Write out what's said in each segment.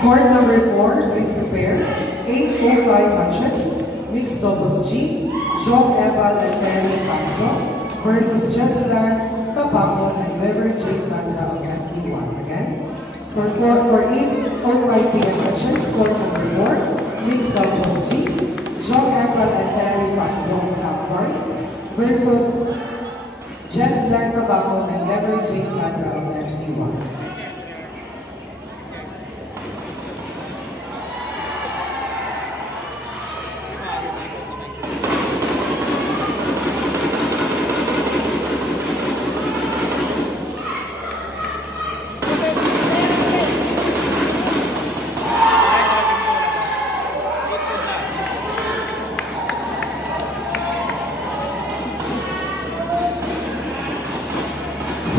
Court number 4, please prepare. 805 matches, mixed doubles G, John Eval and Terry Panzo versus Jessica Tabacon and Lever J. Catra of SC1. Again, for 805 p.m. matches, court number 4, mixed doubles G, John Eval and Terry Panzo of Campars versus Jessica Tabacon and Lever J. Catra of SC1.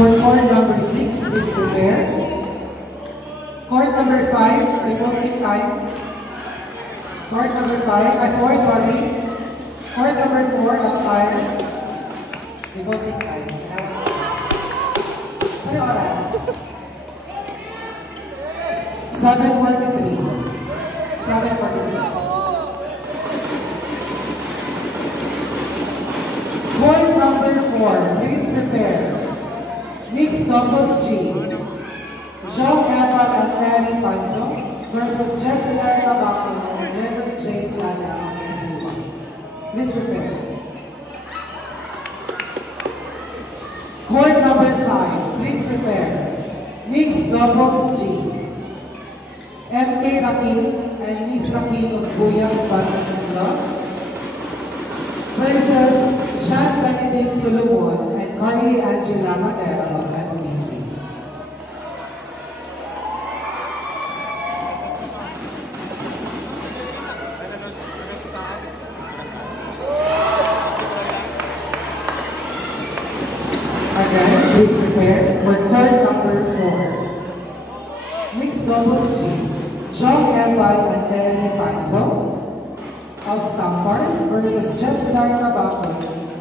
For court number 6, please prepare. Court number 5, remoting time. Court number 4, sorry. Court number 4, umpire. Remoting time. Ano oras? 7:43. 7:43. Court number 4, please prepare. Mixed doubles G, John Eval and Terry Panzo versus Jessica Tabacon and Lever J. Catra of SC1. Please prepare. Court number 5, please prepare. Mixed doubles G, M.K. Rakin and Nis Rakin of Buyang Badminton Club versus Jean Benedict Solomon and Carly Angela Madera of FBC. Again, please prepare for court number 4. Mixed doubles G, John Eval and Terry Panzo of Tampars versus Jessica Tabacon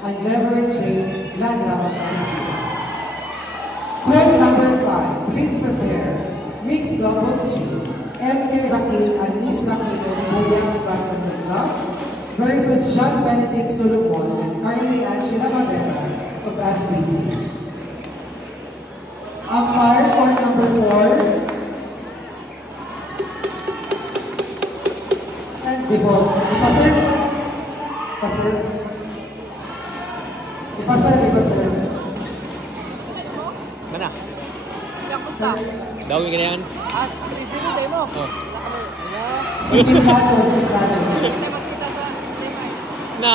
and Lever J. Catra of SC1. Court number 5, please prepare. Mixed doubles G, M.K. Rakin and Nis Rakin of Buyang Badminton Club versus Jean Benedict Solomon and Carly Angela Madera of FBC. Umpire, court number 4. And ipaserve. Mana? Daw yung ganyan? Oh. Siglados. Na.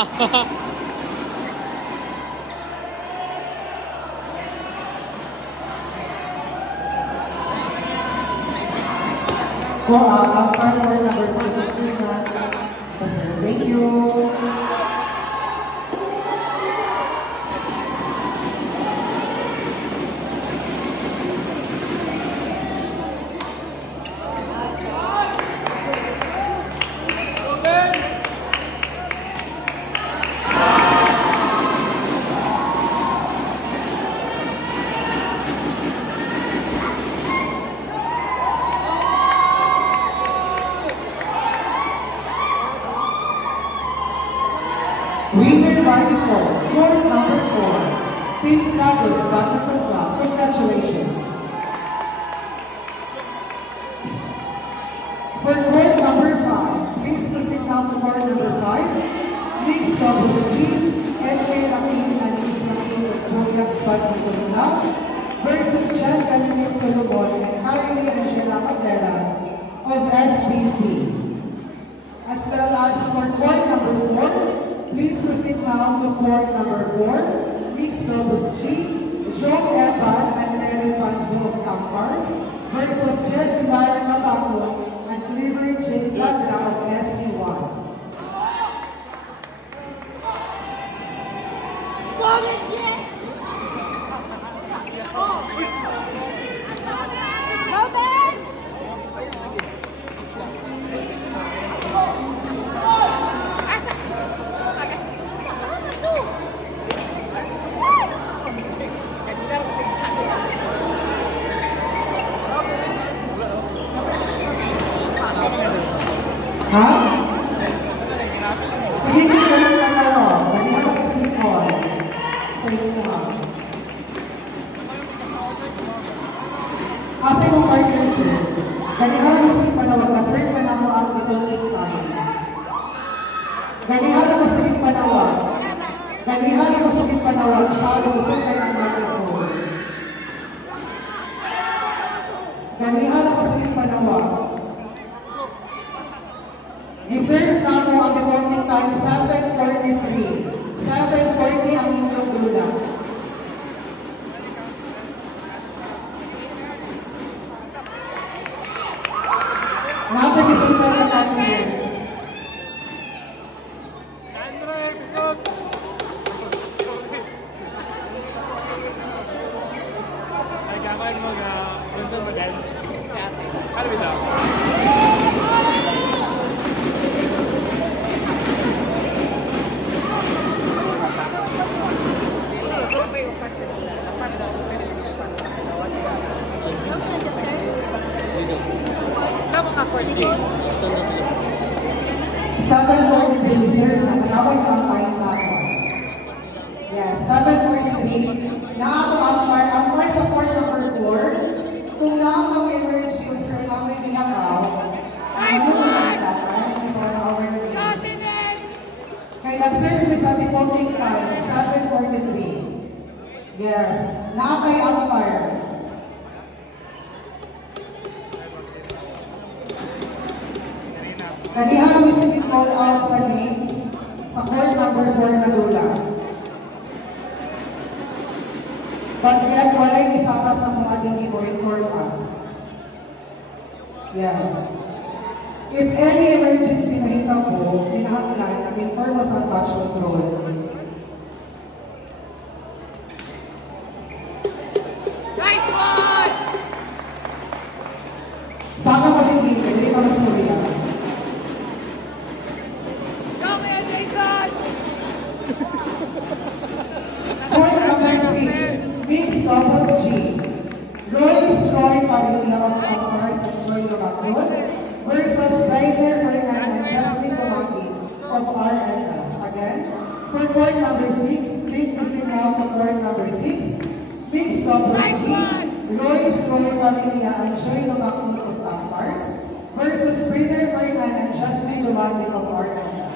Umpire, court number 4. Thank you. Winner by default, court number 4, Team Lagos Badminton Club. Congratulations. For court number 5, please proceed now to court number 5. Mixed doubles G, M.K. Rakin and Nis Rakin of Buyang Badminton Club versus Jean Benedict Solomon and Carly Angela Madera of FBC. As well as for court number 4, please proceed now to court number 4, mixed doubles G, John Eval and Terry Panzo of Campars versus Jessica Tabacon and Lever J. Catra of SC1. Asa yung partners sir? Ganihan mo sa panawag ka sir, ka na mo ang detonate time. Ganihan mo sa panawag. Ganihan mo sa panawag, siya mo sa kaya ang microphone. Ganihan mo sa panawag. Deserve na mo ang detonate time 7:43. 7:40 ang inyong dula. Napag-isip na time sir. Sir, natawag ang time sa akin. Yes, 7:43. Na ako ang sa port number 4. Kung na ako emerge yung sir na may ginagaw, ano mo lang tatay, for our meeting. Kaya nag-service sa defaulting time, 7:43. Yes, na kay umpire. Kanihan kami sa call out sa names sa court number 4 na dula. But yet, walay isa pa sa mga dingi mo inform us. Yes. If any emergency na hita po, kinahanglan, nag-inform us sa touch control. Nice one! Saka pa din dito, hindi pa magstorya. Point number 6, mixed doubles G. Roy Parilla of Alpars and Joy Lumacron versus Rainer Hernan and Justin Lumaki of RNF. Again, for point number 6, please proceed now to point number 6, mixed doubles G. Roy Parilla and Joy Lumaki of Alpars versus Rainer Hernan and Justin Lumaki of RNF.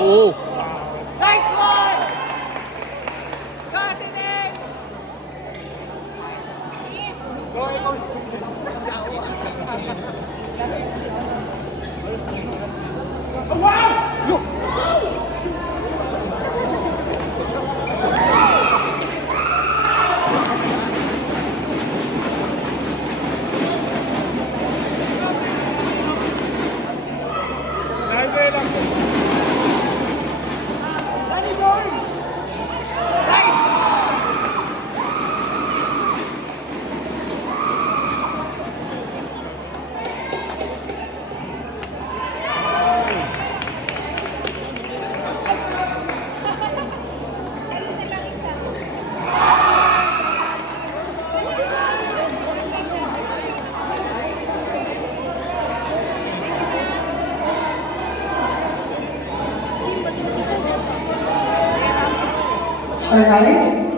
Oh! Nice one! Got it in! Oh, wow! Look! Alright?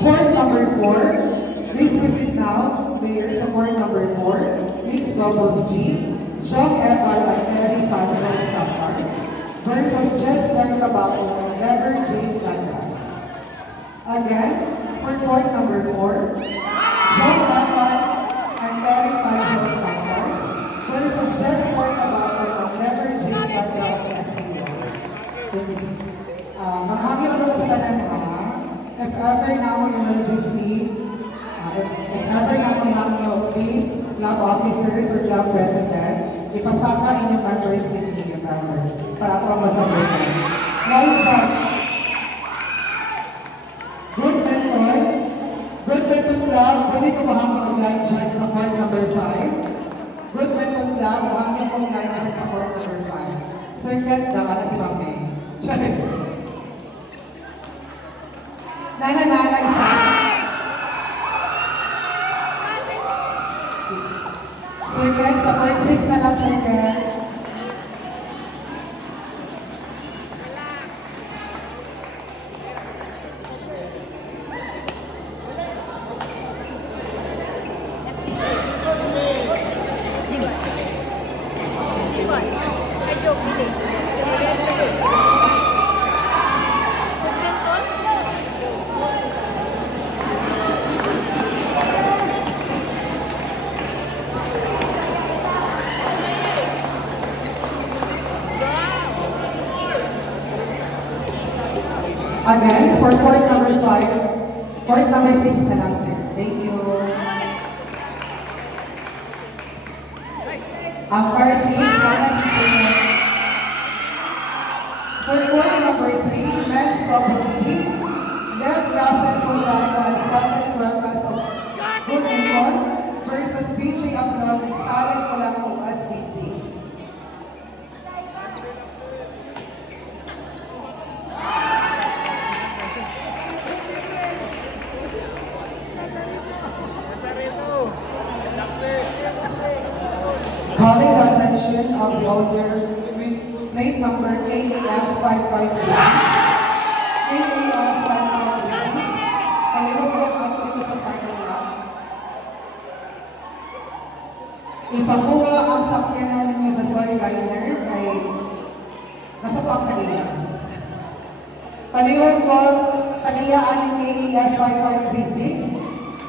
Court number 4. Please proceed now. Players sa court number 4. Mixed doubles G. Chong Edward and Terry Panzo of Tampars versus Jess Terry Tabaco and Never Jane Landa. Again, for court number 4, John Evan and Larry Panzo of Tampars versus Jess Portabaco and Never Jane Batra of SCO. Maghagi ano sa tanan ha, if ever na mo emergency, if ever na mo hangyo, please, club officers or club president, ipasaka inyong members with me if ever, para ito ang masabutan. Now, judge, good mentor club, pwede ko mahangyo online dyan sa court number 5. Good mentor club, mahangyo online dyan sa court number 5. Circuit, dakala si Mami. Challenge. Nananakay sa 6. Circuit, sa court 6 na lang circuit. Again, for court number 5, court number 6 na lang, sir. Thank you. Umpire 6, for court number 3, men's doubles G, Lev Russell Colorado and Stephen Cuevas of Goodman versus BJ Aplog and Stalin Polanco at BC. Calling the attention of the owner with plate number AAF 553. AAF 553. Kaliwag po ang ito sa parking lot. Ipakuha ang sakyanan ninyo sa soy liner kay nasa po ang tagiya. Paliwag po, tagiyaan ng AAF 5536.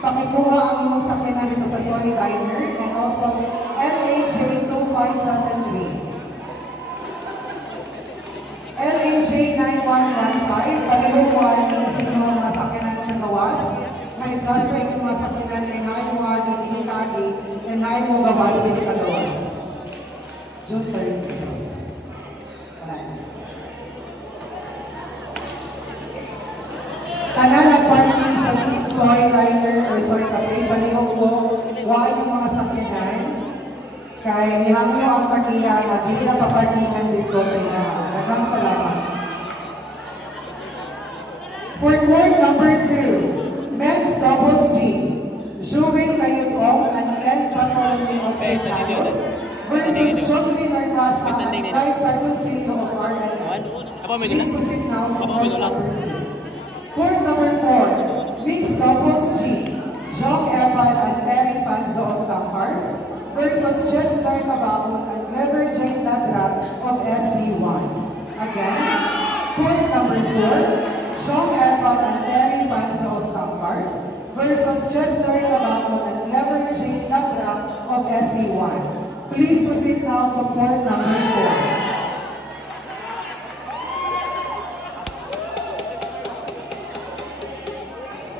Pakikuha ang inyong sakyanan nito sa soy liner and also LAJ 2573. LAJ 9115, palihukuhan niyo sa inyong mga sakyanan sa gawas. May plus pa itong mga sakyanan na inaay mo agi, dinitagi, na inaay mo gawas, dinitagawas. June 30. Tanan at parking sa soy liner or soy cafe, palihog po, huwag yung mga sakyanan. Kaya nihangyo ang tagiya na hindi na paparkingan dito sa ilahan. Dagang salamat. For court number 2, men's doubles G, Jewel Cayetong and Glenn Bartolome of Pentanos versus Joclyn Arpasa and Clyde Sardoncillo of RNF. Please proceed now to court number 2. Court number 4, mixed doubles G, Jong Eval and Terry Panzo of Tampars versus Jess Lartabacon and Never Jane Ladra of SC1. Again, court number 4, Jong Eval and Terry Panzo of Tampars versus Jess Lartabacon and Never Jane Ladra of SC1. Please proceed now to court number 4.